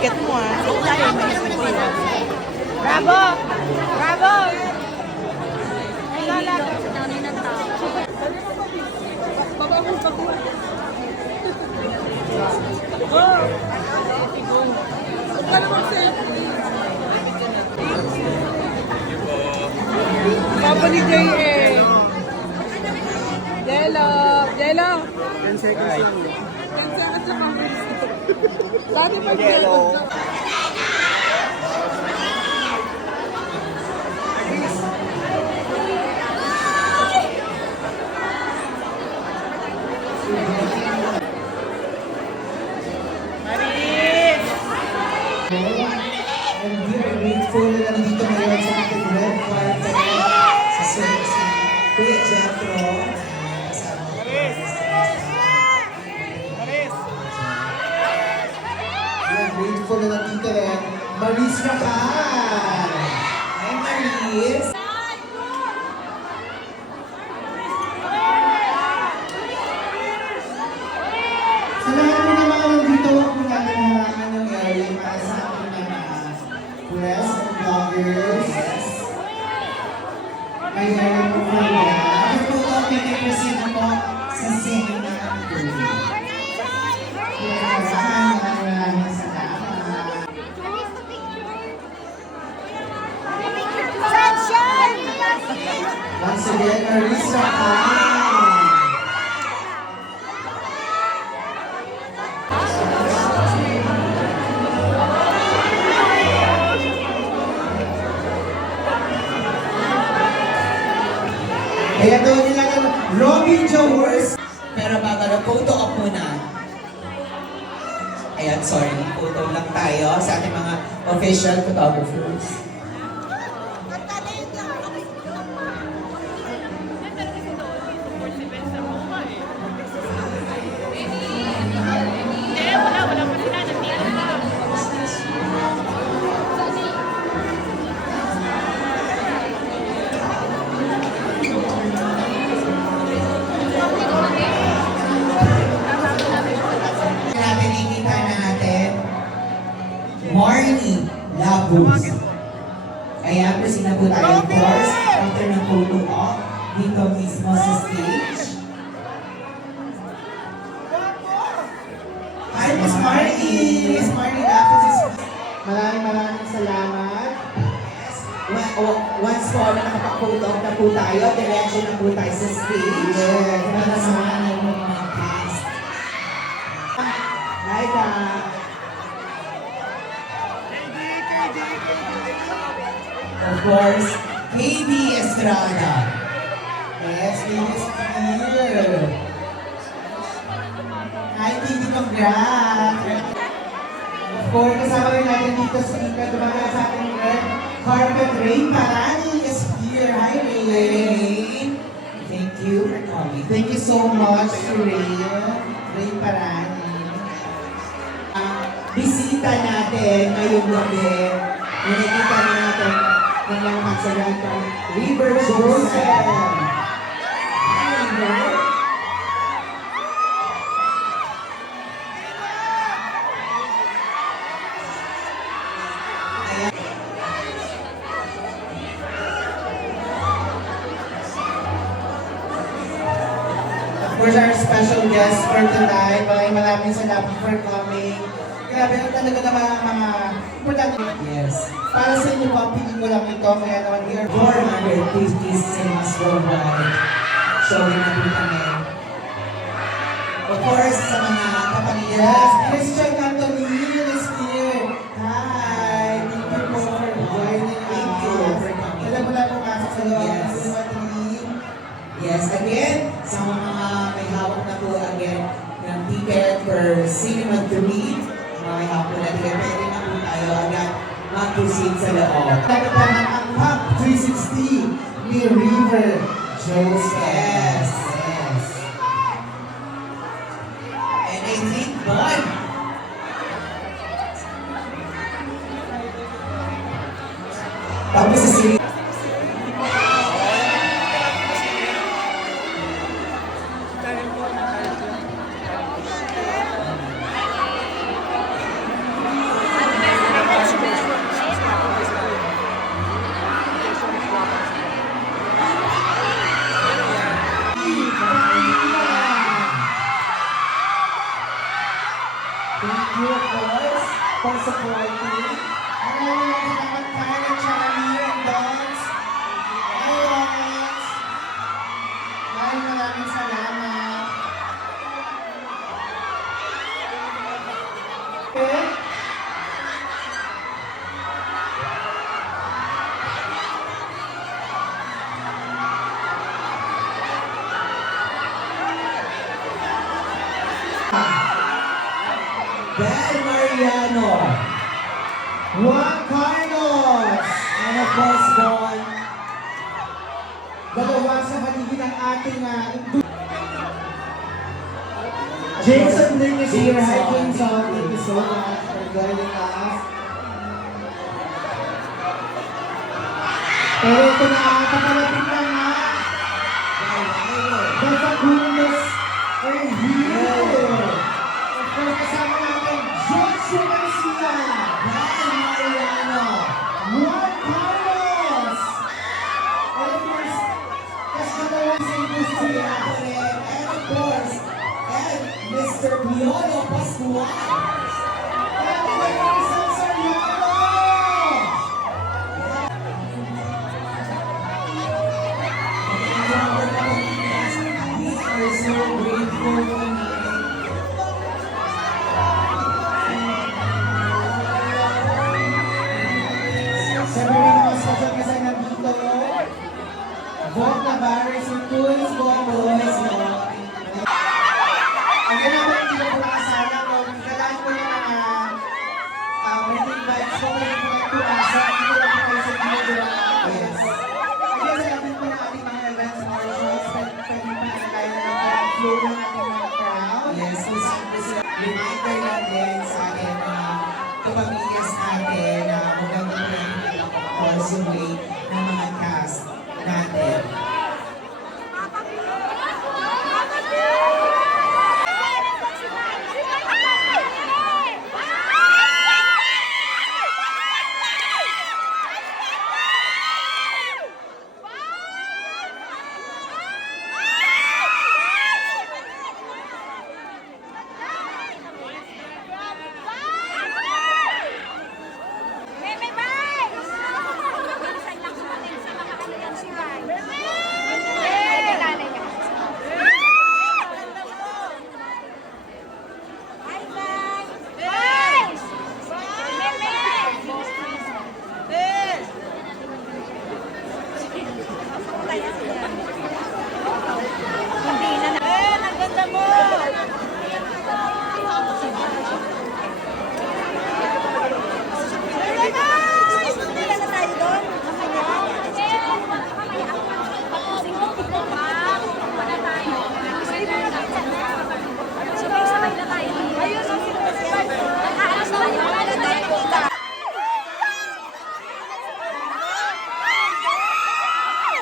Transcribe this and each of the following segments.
ticket mo ah. Bravo! Bravo! Ay, lalaga. Papa ni J.M. Jello! Jello! 10 seconds lang. 10 seconds lang ako. Dati 5 seconds lang. And we are grateful na nandito ngayon sa ating red carpet sa Kuya Jethro. We are grateful na nandito rin Maris Rakan. Hi Maris! Sa lahat mo na mga nandito, kung natin harapan ng area para sa ating mga press and vloggers. May area po po ba? Ako po ito, pinipresin ako sa scene na ang tuloy. Kaya maraming salamat. Once again, Marisa Khan. Kaya daw nila ng Robin Jowers. Pero bago na photo op muna. Ayan, sorry. Photo lang tayo sa ating mga official photographers. Marnie Labus. Ayan, proceed na po tayo of course. After ng photo op, dito mismo sa stage. Hi, Miss Marnie! Miss Marnie Labus. Maraming salamat. Once po na nakapag-photo op na po tayo, diretso na po tayo sa stage. Yes, para sa mga cast. Hi, Doc. Of course, KB Estrada. Yes, KB is here. Hi, KB, congrats. Of course, kasama rin natin dito sa speaker, dumaga sa ating red carpet. Rain Parani is here. Hi, Rain. Thank you for coming. Thank you so much, Rain Parani. Bisita natin ngayong gabi. Nakikita na natin ng mga magsagantang River Joseph. Of course, our special guest for tonight. Maraming salamat for coming. Grabe, talaga naman mga importante. Yes. Para sa inyo po, piling ko lang ito. Kaya naman, we are 450 cinemas worldwide. Showing na po kami. Of course, sa mga kapamilya. Yes, Christian Anthony is here. Hi! Thank you po for joining us. Thank you for coming. Alam mo na pumasok sa loob. Yes. Yes, again, sa mga may hawak na po again ng ticket per cinema to meet. May hapon na ticket, pwede na po tayo agad mag-proceed sa loob. Nagpapanan ang Pop 360 ni River Joseph. Yes. And I think, Bon, tapos si for supporting. Maraming salamat Kyle, Charlie, and Dons. Hi, Dons. Maraming salamat. Okay? Ben Mariano, Juan Carlos. and of course, Bon. Dalawa sa paligid ng ating Jason din is here. Hi, Jason. Thank you so much for joining us. Pero ito na, papalapit na nga. The Facundos are here. Of course, kasama natin Joshua Garcia, Ben Mariano, Juan Carlos, and of course, kasama sa industriya. and of course, and Mr. Piolo Pascual. We are so grateful tonight. Siyempre mga special kasi nandito, Vogue Navarez, yung Tulis, Vogue Boys, no? Again, ako hindi ko po nakasala, no? Galaan ko yung mga wedding vibes ko, kaya po kayo tuwasa, hindi ko lang po kayo sa video. Yes. Again, salamat po ng ating mga events, mga shows, pwede pa tayo ng flow ng ating mga crowd. Yes, so reminder lang din sa ating mga kapamilyas natin na magandang resume ng mga cast natin.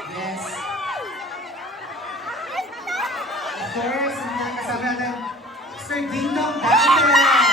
Yes. Of course, mga kasama natin, Sir Ding Dong Dante.